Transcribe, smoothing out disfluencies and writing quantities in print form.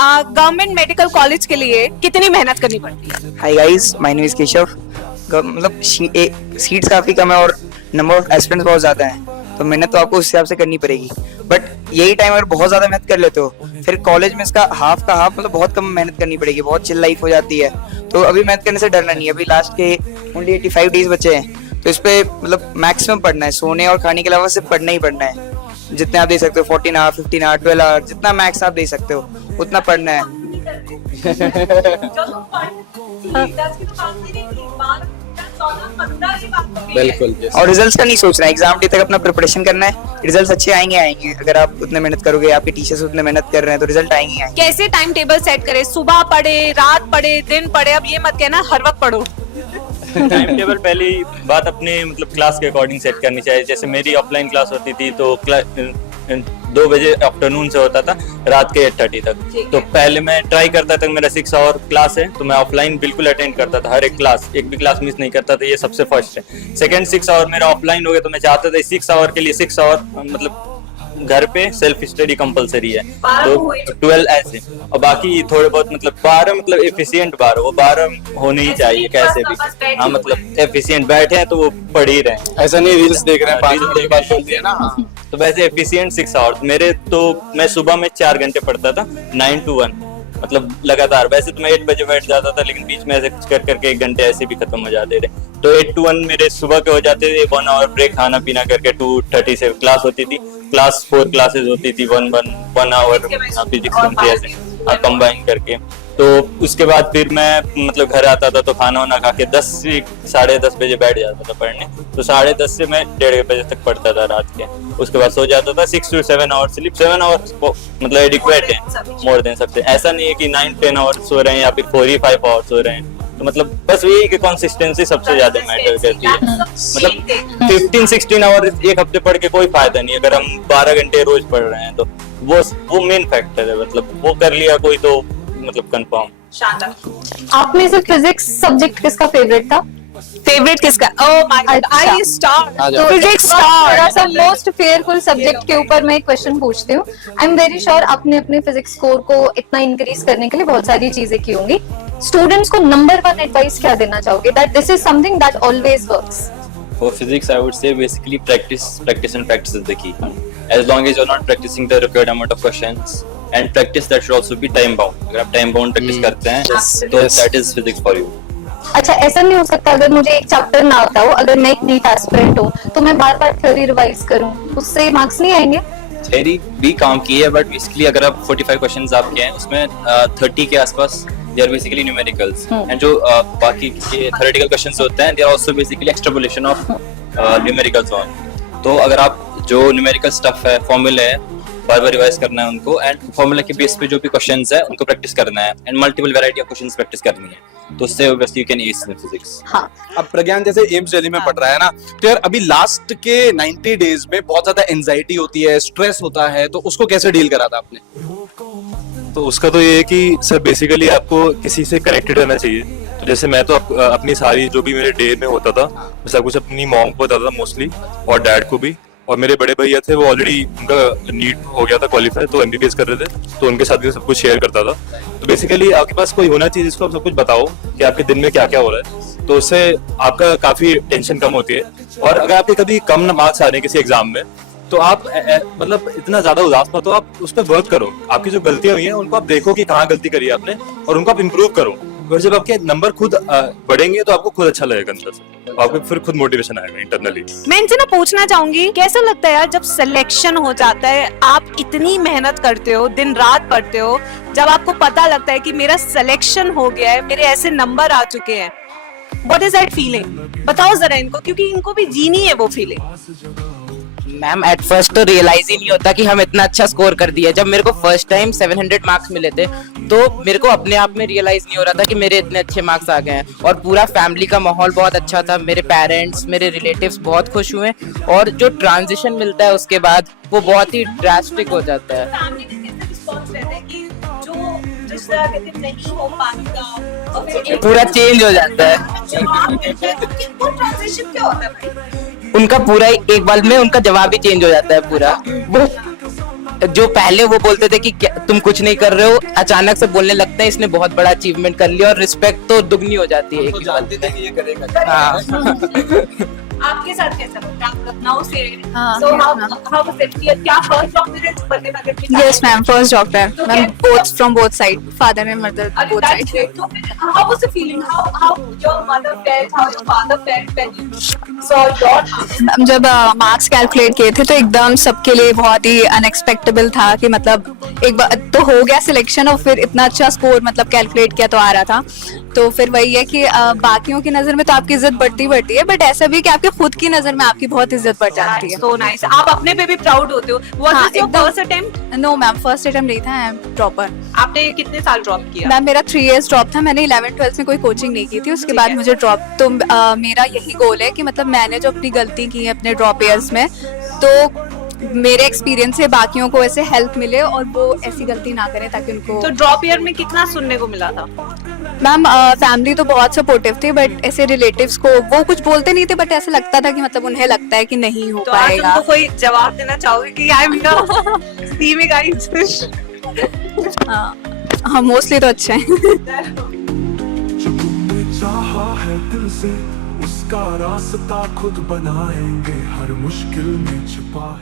Government medical college के लिए कितनी मेहनत करनी पड़ती है? Hi guys, my name is Keshav. मतलब सीट्स काफी कम है और नंबर ऑफ एस्पिरेंट्स बहुत ज्यादा है, तो मेहनत तो आपको उस हिसाब से करनी पड़ेगी। बट यही टाइम अगर बहुत ज्यादा मेहनत कर लेते हो, फिर कॉलेज में इसका हाफ का हाफ, मतलब बहुत कम मेहनत करनी पड़ेगी, बहुत चिल लाइफ हो जाती है। तो अभी मेहनत करने से डरना नहीं है। अभी लास्ट के ओनली 85 डेज बचे हैं, तो इस पे मतलब मैक्सिमम पढ़ना है। सोने और खाने के अलावा सिर्फ पढ़ना ही पढ़ना है। जितने आप दे सकते हो, 14 आवर, 15 आवर, 12 आवर, जितना मैक्स आप दे सकते हो उतना पढ़ना है। बिल्कुल। और रिजल्ट्स का नहीं सोचना है, एग्जाम डे तक अपना प्रिपरेशन करना है। रिजल्ट्स अच्छे आएंगे। अगर आप उतने मेहनत करोगे, आपके टीचर्स उतने मेहनत कर रहे हैं, तो रिजल्ट आएंगे। कैसे टाइम टेबल सेट करें? सुबह पढ़े, रात पढ़े, दिन पढ़े? अब ये मत कहना हर वक्त पढ़ो। टाइम टेबल पहली बात अपने मतलब क्लास के अकॉर्डिंग सेट करनी चाहिए। जैसे मेरी ऑफलाइन क्लास होती थी तो 2 बजे आफ्टरनून से होता था रात के 8:30 तक। तो पहले मैं ट्राई करता था, मेरा 6 आवर क्लास है तो मैं ऑफलाइन बिल्कुल अटेंड करता था, हर एक क्लास, एक भी क्लास मिस नहीं करता था। ये सबसे फर्स्ट है। सेकंड 6 आवर मेरा ऑफलाइन हो गया, तो मैं चाहता था 6 आवर के लिए 6 आवर मतलब घर पे सेल्फ स्टडी कंपलसरी है, तो 12 ऐसे, और बाकी थोड़े बहुत मतलब 12 मतलब एफिशिएंट 12, वो 12 होने ही चाहिए कैसे भी। हाँ, मतलब एफिशिएंट बैठे हैं तो वो पढ़ ही रहे हैं, ऐसा नहीं रील्स देख रहे हैं 5 मिनट के बाद बोलती है ना। तो वैसे एफिशिएंट 6 आवर्स मेरे। तो मैं सुबह में 4 घंटे पढ़ता था 9 to 1, मतलब लगातार। वैसे तो मैं 8 बजे बैठ जाता था, लेकिन बीच में ऐसे कुछ कर करके 1 घंटे ऐसे भी खत्म हो जाते थे। तो 8 to 1 मेरे सुबह के हो जाते थे। 1 आवर ब्रेक खाना पीना करके 2:30 से क्लास होती थी। क्लास 4 क्लासेस होती थी, 1 आवर फिजिक्स केमिस्ट्री ऐसे कंबाइन करके। तो उसके बाद फिर मैं मतलब घर आता था तो खाना वाना खा के 10 से 10:30 बजे बैठ जाता था पढ़ने। तो 10:30 से मैं 1:30 बजे तक पढ़ता था रात के। उसके बाद सो जाता था। 6 to 7 आवर्स स्लीप, 7 आवर्स मतलब एडिक्वेट है, मोर देन सबसे। ऐसा नहीं है कि 9-10 आवर्स सो रहे हैं या फिर 4-5 आवर्स सो रहे हैं। तो मतलब बस यही कि कंसिस्टेंसी सबसे ज्यादा मैटर करती है। मतलब 15-16 आवर एक हफ्ते पढ़ के कोई फायदा नहीं अगर हम 12 घंटे रोज पढ़ रहे हैं। तो वो मेन फैक्टर है। मतलब वो कर लिया कोई तो मतलब कंफर्म। आप में से फिजिक्स सब्जेक्ट किसका फेवरेट था? फेवरेट किसका? Oh my God, I star तो फिजिक्स थोड़ा सा स्टार। मोस्ट फेयरफुल सब्जेक्ट के ऊपर मैं एक क्वेश्चन पूछती हूँ। आई एम वेरी श्योर आपने अपने फिजिक्स स्कोर को इतना इंक्रीज करने के लिए बहुत सारी चीजें की होंगी। स्टूडेंट्स को नंबर 1 एडवाइस क्या देना चाहोगे that this is something that always works? For physics, I would say basically practice is the key. As long as you're not practicing the required amount of questions, and practice that should also be time bound. अगर आप time bound practice करते हैं, तो that is physics for you. अच्छा, ऐसा नहीं हो सकता अगर मुझे एक चैप्टर ना आता हो, अगर मैं एक नीट एस्पिरेंट हूँ, तो मैं बार-बार थ्योरी रिवाइज करूँ, उससे मार्क्स नहीं आएंगे? थ्योरी भी काम की है, बट बेसिकली अगर आप 45 क्वेश्चंस आपके हैं, उसमें 30 के आसपास they are basically numericals, and जो बाकी के theoretical questions होते हैं they are also basically extrapolation of numericals on. तो अगर आप जो numerical stuff है, formula है, बार-बार रिवाइज करना है उनको, एंड फॉर्मूला के बेस पे जो भी क्वेश्चंस है उनको प्रैक्टिस करना है, and multiple variety of questions practice करनी है, तो उससे obviously you can S in physics. हाँ। अब प्रज्ञान जैसे एम्स दिल्ली में पढ़ रहा है ना, तो यार अभी लास्ट के 90 डेज में बहुत ज्यादा एंजाइटी होती है, स्ट्रेस होता है, तो उसको कैसे डील करा था आपने? तो उसका तो ये है कि सर बेसिकली आपको किसी से कनेक्टेड रहना चाहिए। तो जैसे मैं तो अपनी सारी जो भी मेरे डे में होता था मैं सब कुछ अपनी मॉम को बताता था मोस्टली, और डैड को भी। और मेरे बड़े भैया थे, वो ऑलरेडी उनका नीट हो गया था क्वालिफाई, तो एमबीबीएस कर रहे थे, तो उनके साथ भी सब कुछ शेयर करता था। तो बेसिकली आपके पास कोई होना चाहिए जिसको आप सब कुछ बताओ कि आपके दिन में क्या क्या हो रहा है, तो उससे आपका काफी टेंशन कम होती है। और अगर आपके कभी कम मार्क्स आ रहे हैं किसी एग्जाम में, तो आप मतलब इतना ज्यादा उदास मत हो, आप उस पर वर्क करो। आपकी जो गलतियां हुई हैं उनको आप देखो कि कहाँ गलती करी है आपने, और उनको आप इम्प्रूव करो। और जब आपके नंबर खुद बढ़ेंगे तो आपको खुद अच्छा लगेगा अंदर से, आपको फिर खुद मोटिवेशन आएगा इंटरनली। मैं इनसे ना पूछना चाहूंगी, कैसा लगता है यार जब सिलेक्शन हो जाता है? आप इतनी मेहनत करते हो, दिन रात पढ़ते हो, जब आपको पता लगता है कि मेरा सिलेक्शन हो गया है, मेरे ऐसे नंबर आ चुके हैं, व्हाट इज दैट फीलिंग? बताओ जरा इनको, क्योंकि इनको भी जीनी है वो फीलिंग। मैम एट फर्स्ट तो रियलाइज ही नहीं होता कि हम इतना अच्छा स्कोर कर दिया। जब मेरे को फर्स्ट टाइम 700 मार्क्स मिले थे, तो मेरे को अपने आप में रियलाइज नहीं हो रहा था कि मेरे इतने अच्छे मार्क्स आ गए हैं। और पूरा फैमिली का माहौल बहुत अच्छा था, मेरे पेरेंट्स, मेरे रिलेटिव्स बहुत खुश हुए। और जो ट्रांजिशन मिलता है उसके बाद वो बहुत ही ड्रास्टिक हो जाता है। फैमिली का कैसा रिस्पॉन्स रहता है कि जो जिस तरह के दिन नहीं हो पाता और फिर पूरा चेंज हो जाता है। वो ट्रांजिशन क्या होता है भाई? उनका पूरा एक बार में उनका जवाब ही चेंज हो जाता है पूरा। वो जो पहले वो बोलते थे कि तुम कुछ नहीं कर रहे हो, अचानक से बोलने लगते हैं इसने बहुत बड़ा अचीवमेंट कर लिया, और रिस्पेक्ट तो दुगनी हो जाती है एक ही बात। जानते थे कि ये करेगा। हाँ आपके साथ कैसा लगता है? आप लखनऊ से हाँ, so yes, how ma'am. how was it? क्या फर्स्ट डॉक्टरेट बनने वाले थे? Yes, ma'am. First doctor. Ma'am, both from both side, father and mother, अरे both that's side. great. So फिर how was the feeling? How your mother felt? How your father felt when you saw your marks? Ma'am, जब marks calculate किए थे तो एकदम सबके लिए बहुत ही अनएक्सपेक्टेबल था कि मतलब एक बार तो हो गया सिलेक्शन और फिर इतना अच्छा स्कोर मतलब कैलकुलेट किया तो आ रहा था। तो फिर वही है कि बाकियों की नजर में तो आपकी इज्जत बढ़ती है, बट ऐसा भी कि आपके खुद की नजर में आपकी बहुत इज्जत बढ़ जाती है। So nice. आप अपने पे भी प्राउड होते हो। Was हाँ, this your एकदम। first attempt? No ma'am, first attempt नहीं था, आई एम टॉपर। आपने कितने साल ड्रॉप किया? मैम मेरा 3 इयर्स ड्रॉप था, मैंने 11-12 में कोई कोचिंग नहीं की थी, उसके ठीक बाद है। मुझे ड्रॉप। तो मेरा यही गोल है कि मतलब मैंने जो अपनी गलती की है अपने ड्रॉप ईयर्स में, तो मेरे एक्सपीरियंस से बाकियों को ऐसे हेल्प मिले और वो ऐसी गलती ना करें ताकि उनको। तो ड्रॉप ईयर में कितना सुनने को मिला था? मैम फैमिली तो बहुत सपोर्टिव थी, बट ऐसे रिलेटिव्स को वो कुछ बोलते नहीं थे, बट ऐसा लगता था कि मतलब उन्हें लगता है कि नहीं हो तो आज पाएगा। तुमको कोई जवाब देना चाहोगे कि I am see me guys? हाँ मोस्टली तो अच्छे हैं। जो तुमने चाहा है दिल से, उसका रास्ता खुद बनाएंगे, हर मुश्किल में छिपा है।